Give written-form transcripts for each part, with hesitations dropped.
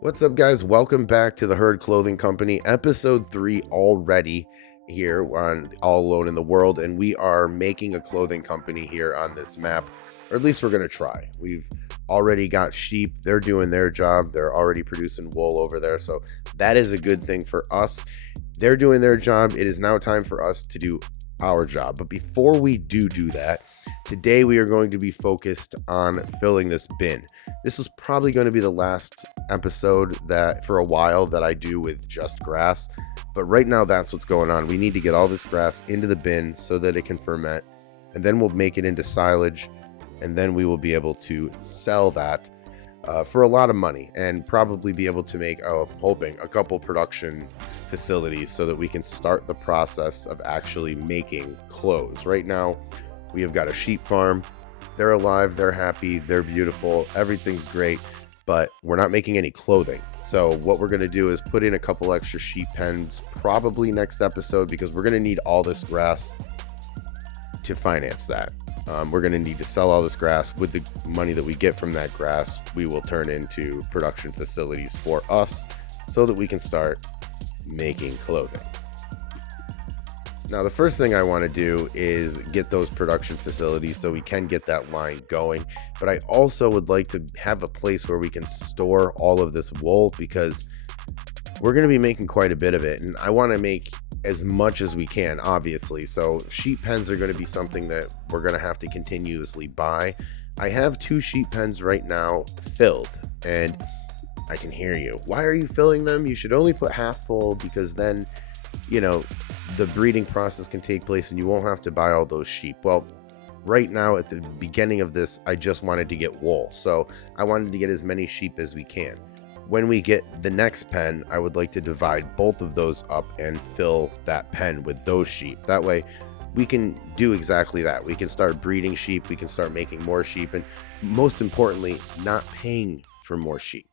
What's up, guys? Welcome back to the Herd Clothing Company, episode 3 already here on All Alone in the World. And we are making a clothing company here on this map, or at least we're going to try. We've already got sheep. They're doing their job. They're already producing wool over there. So that is a good thing for us. They're doing their job. It is now time for us to do our job. But before we do that, today we are going to be focused on filling this bin. This is probably going to be the last episode that for a while that I do with just grass, but right now that's what's going on. We need to get all this grass into the bin so that it can ferment, and then we'll make it into silage, and then we will be able to sell that for a lot of money, and probably be able to make, hoping, a couple production facilities so that we can start the process of actually making clothes. Right now we have got a sheep farm. They're alive, they're happy, they're beautiful, everything's great, but we're not making any clothing. So what we're going to do is put in a couple extra sheep pens probably next episode, because we're going to need all this grass to finance that. We're going to need to sell all this grass. With the money that we get from that grass, we will turn into production facilities for us so that we can start making clothing. Now, the first thing I want to do is get those production facilities so we can get that line going. But I also would like to have a place where we can store all of this wool, because we're going to be making quite a bit of it. And I want to make as much as we can, obviously. So sheep pens are going to be something that we're going to have to continuously buy. I have 2 sheep pens right now filled, and I can hear you. Why are you filling them? You should only put half full, because then, the breeding process can take place and you won't have to buy all those sheep. Well, right now at the beginning of this, I just wanted to get wool. So I wanted to get as many sheep as we can. When we get the next pen, I would like to divide both of those up and fill that pen with those sheep. That way we can do exactly that. We can start breeding sheep. We can start making more sheep. And most importantly, not paying for more sheep.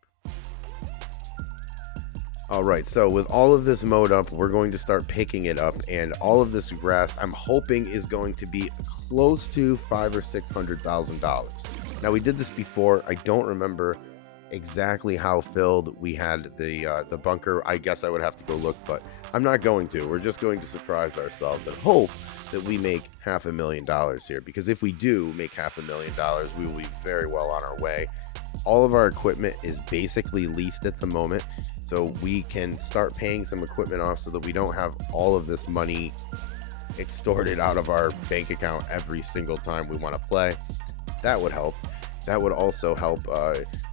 All right, so with all of this mowed up, we're going to start picking it up, and all of this grass I'm hoping is going to be close to $500,000 or $600,000. Now, we did this before. I don't remember exactly how filled we had the bunker. I guess I would have to go look, but I'm not going to. We're just going to surprise ourselves and hope that we make $500,000 here, because if we do make $500,000, we will be very well on our way. All of our equipment is basically leased at the moment, so we can start paying some equipment off so that we don't have all of this money extorted out of our bank account every single time we want to play. That would help. That would also help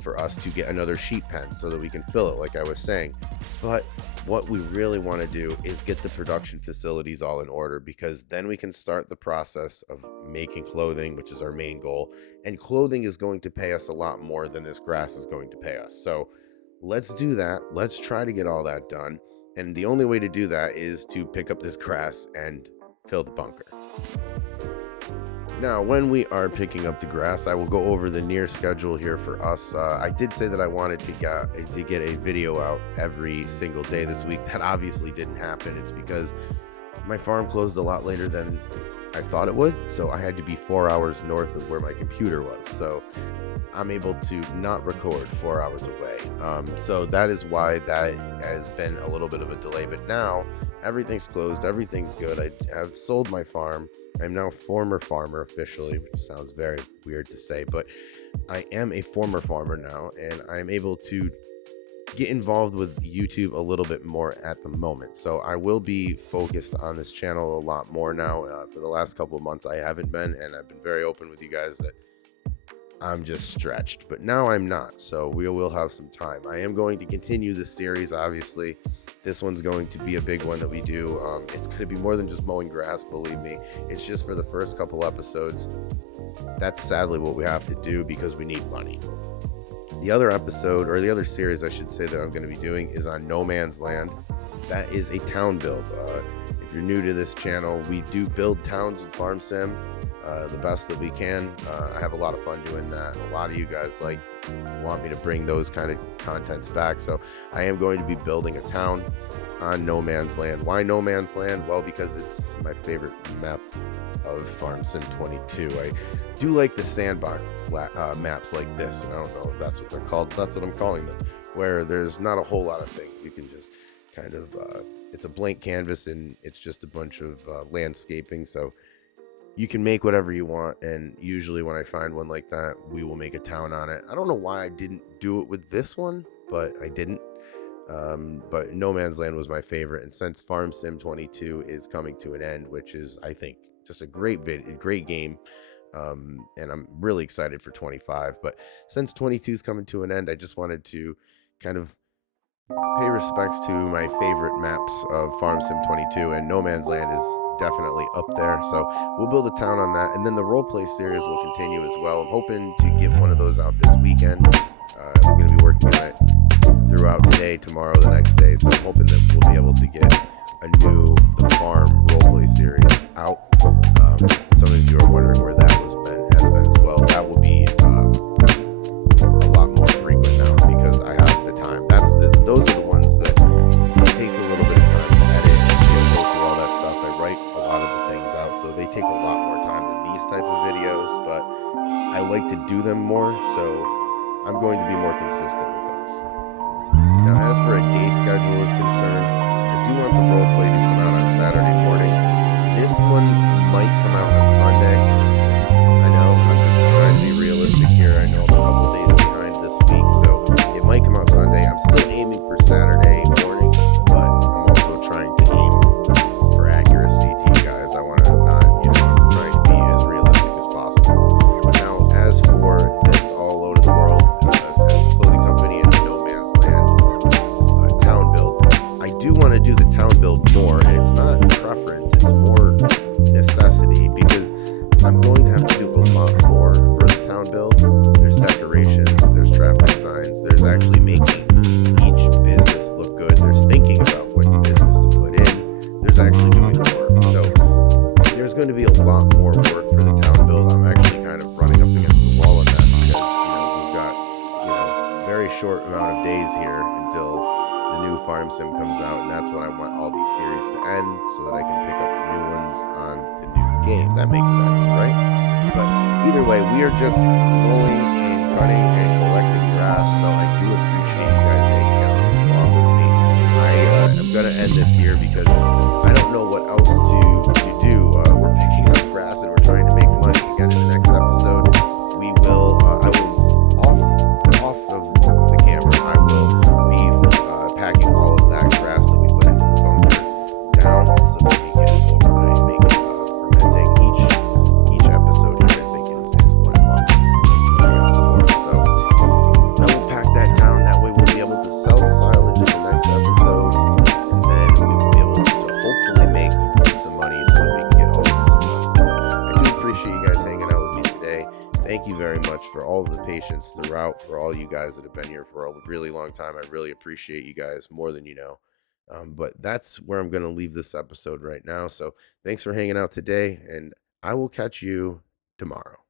for us to get another sheep pen so that we can fill it, like I was saying. But what we really want to do is get the production facilities all in order, because then we can start the process of making clothing, which is our main goal. And clothing is going to pay us a lot more than this grass is going to pay us. So let's do that. Let's try to get all that done. And the only way to do that is to pick up this grass and fill the bunker. Now, when we are picking up the grass, I will go over the near schedule here for us. I did say that I wanted to get a video out every single day this week. That obviously didn't happen. It's because my farm closed a lot later than I thought it would, so I had to be 4 hours north of where my computer was. So I'm able to not record 4 hours away. So that is why that has been a little bit of a delay. But now everything's closed. Everything's good. I have sold my farm. I'm now a former farmer officially, which sounds very weird to say, but I am a former farmer now, and I'm able to get involved with YouTube a little bit more at the moment. So I will be focused on this channel a lot more now. For the last couple of months I haven't been, and I've been very open with you guys that I'm just stretched, but now I'm not, so we will have some time. I am going to continue this series, obviously. This one's going to be a big one that we do. It's going to be more than just mowing grass, believe me. It's just for the first couple episodes. That's sadly what we have to do because we need money. The other episode, or the other series I should say, that I'm going to be doing is on No Man's Land. That is a town build. If you're new to this channel, we do build towns in Farm Sim the best that we can. I have a lot of fun doing that. A lot of you guys want me to bring those kind of contents back, so I am going to be building a town on No Man's Land. Why No Man's Land? Well, because it's my favorite map of Farm Sim 22. I do like the sandbox maps like this, and I don't know if that's what they're called. That's what I'm calling them. where there's not a whole lot of things. You can just kind of it's a blank canvas and it's just a bunch of landscaping, so you can make whatever you want. And usually when I find one like that, we will make a town on it. I don't know why I didn't do it with this one, but I didn't. But No Man's Land was my favorite, and since Farm Sim 22 is coming to an end, which is, I think, just a great game, and I'm really excited for 25. But since 22 is coming to an end, I just wanted to kind of pay respects to my favorite maps of Farm Sim 22, and No Man's Land is definitely up there. So we'll build a town on that, and then the roleplay series will continue as well. I'm hoping to get one of those out this weekend. I'm going to be working on it throughout today, tomorrow, the next day. So I'm hoping that we'll be able to get a new The Farm roleplay series out. Some of you are wondering where that has been as well. That will be a lot more frequent now because I have the time. Those are the ones that it takes a little bit of time to edit and go through all that stuff. I write a lot of the things out, so they take a lot more time than these type of videos, but I like to do them more, so I'm going to be more consistent with those. Now, as for a day schedule is concerned, I do want the roleplay to come out on Saturday morning. This one might come out on Sunday. I know, I'm just trying to be realistic here. I know I'm a couple days behind this week, so it might come out Sunday. I'm still aiming for Saturday morning, but I'm also trying to aim for accuracy to you guys. I want to not, trying to be as realistic as possible. Now, as for this All Alone in the World, as a clothing company in the No Man's Land town build, I do want to do the town build more, and it's not preference, it's more necessity, because I'm going to have to do a lot more for the town build. There's decorations, there's traffic signs, there's actually making each business look good, there's thinking about what business to put in, there's actually doing the work. So there's going to be a lot more work for the town build. I'm actually kind of running up against the wall on that because we've got very short amount of days here until the new Farm Sim comes out, and that's when I want all these series to end so that I can pick up new ones on the new game. That makes sense, right? But either way, we are just mowing and cutting and collecting grass, so I do appreciate you guys hanging out this long with me. I am going to end this here because I don't know what else to do. We're picking up grass and we're trying to make money. Again, in the next episode, I will, off of the camera, I will be packing all of that grass that we put into the bunker down so that we can overnight make it fermenting. Each episode here, I think, is 1 month. So I will pack that down. That way we'll be able to sell the silage in the next episode, and then we will be able to hopefully make some money so that we can get all of this invested. I do appreciate you guys hanging out with me today. Thank you very much for all of the patience throughout, for all you guys that have been here for a really long time. I really appreciate you guys more than you know. But that's where I'm going to leave this episode right now. So thanks for hanging out today, and I will catch you tomorrow.